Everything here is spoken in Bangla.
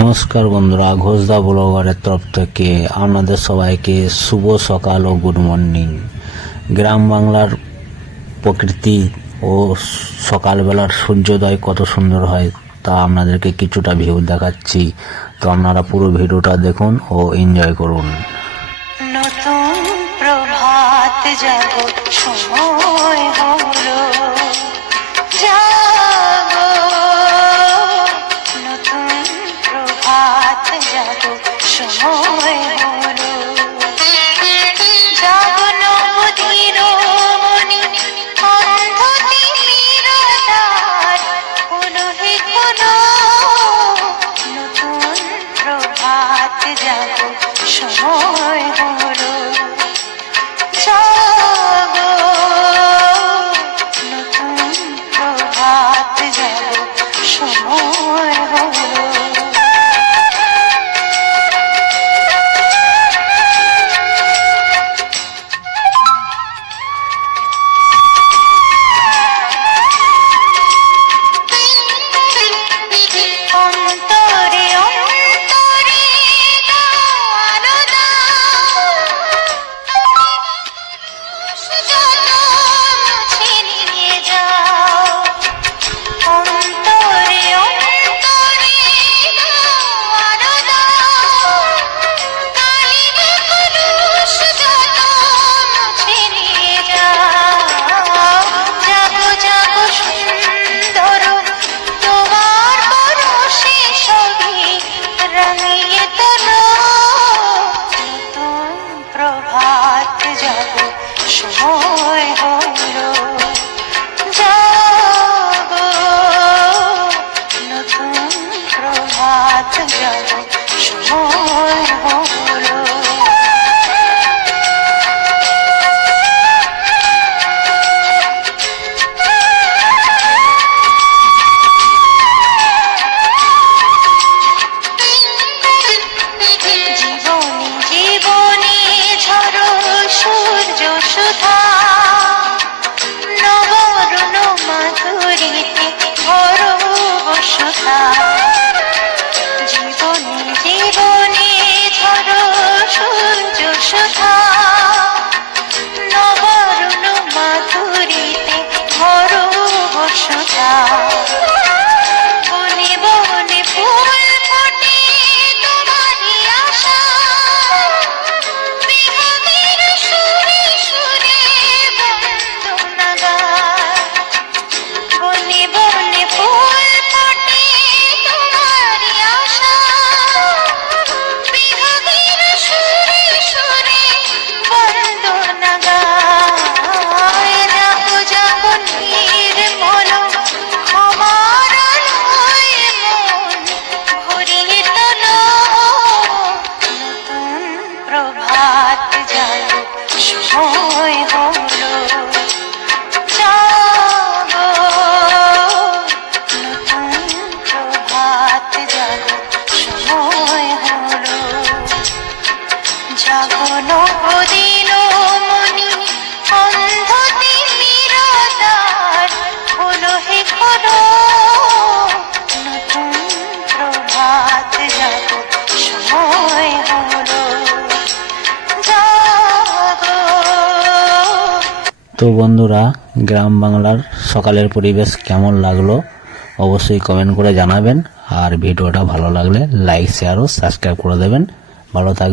নমস্কার বন্ধুরা, ঘোষদা ব্লগারের তরফ থেকে আপনাদের সবাইকে শুভ সকাল ও গুড মর্নিং। গ্রাম বাংলার প্রকৃতি ও সকালবেলার সূর্যোদয় কত সুন্দর হয় তা আপনাদেরকে কিছুটা ভিউ দেখাচ্ছি। তো আপনারা পুরো ভিডিওটা দেখুন ও এনজয় করুন। নতুন প্রভাত জাগো, সময় হলো জাগো, নতুন প্রভাত জাগো, সময় হলো জাগো, নবধীর মনি অন্ধ তিমির দ্বার খোলো হে খোলো, নতুন প্রভাত জাগো, সময় হলো জাগো, নতুন প্রভাত জাগো, সময় হলো। অন্তরে অন্তরে আলো দাও, যত মুছে নিয়ে যাও, অন্তরে অন্তরে আলো দাও, কালিমা কলুষ যত মুছে নিয়ে যাও, জাগো জাগো সুন্দর তোমার পরশে সবই রাঙিয়ে তোলো, নতুন প্রভাত জাগো, সময় হলো জাগো, নতুন প্রভাত জাগো, সময় হলো। জীবনে জীবনে ঝরো সূর্য সুধা, নবরুণ মাধুরীতে ভরো বসুধা, জীবনে জীবনে ঝরো সূর্য সুধা, নবরুণ মাধুরীতে ভরো বসুধা, বনে বনে ফুল ফোটে তোমারই আশা, বিহাগের সুরে সুরে বন্দনা গায়, বনে বনে ফুল ফোটে তোমারই আশা, বিহাগের সুরে সুরে বন্দনা গায়, জাগো জাগো নির্মল ক্ষমার আলোয় মন ভরিয়ে তোলো, নতুন প্রভাত জাগো, সময় হলো জাগো, নতুন প্রভাত জাগো, সময় হলো জাগো, নবদিন মনি অন্ধ তিমির দ্বার খোলো হে খোলো, নতুন প্রভাত জাগো, সময় হলো জাগো। তো বন্ধুরা, গ্রাম বাংলার সকালের পরিবেশ কেমন লাগলো অবশ্যই কমেন্ট করে জানাবেন। আর ভিডিওটা ভালো লাগলে লাইক, শেয়ার ও সাবস্ক্রাইব করে দেবেন। ভালো থাকবেন।